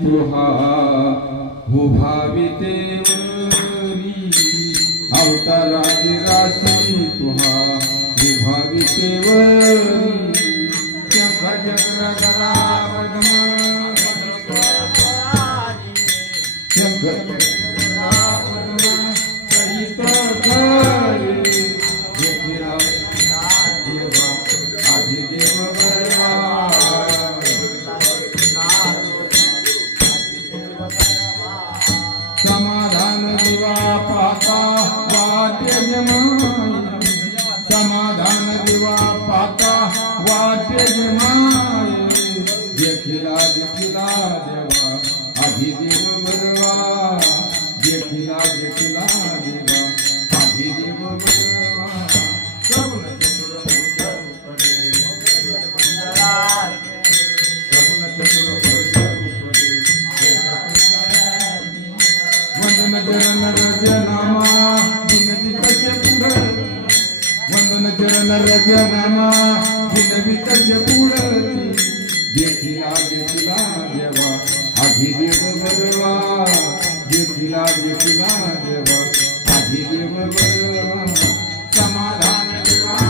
तुहा उभाविते worry अवताराची राशी तुहा उभाविते worry शंख पाता वाट्य जमाय समाधान दिवा पाता वाट्य जमाय देखिला देखिला देवा अधिदेव बरवा ವಂದನ ಚರಣ ರಜ ನಾಮ ದಿನದಿ ಕಚಪುಡ ವಂದನ ಚರಣ ರಜ ನಾಮ ದಿನದಿ ಕಚಪುಡ देखिला देखिला देवा अधिदेव बरवा। देखिला देखिला देवा अधिदेव बरवा। समाधान देवा।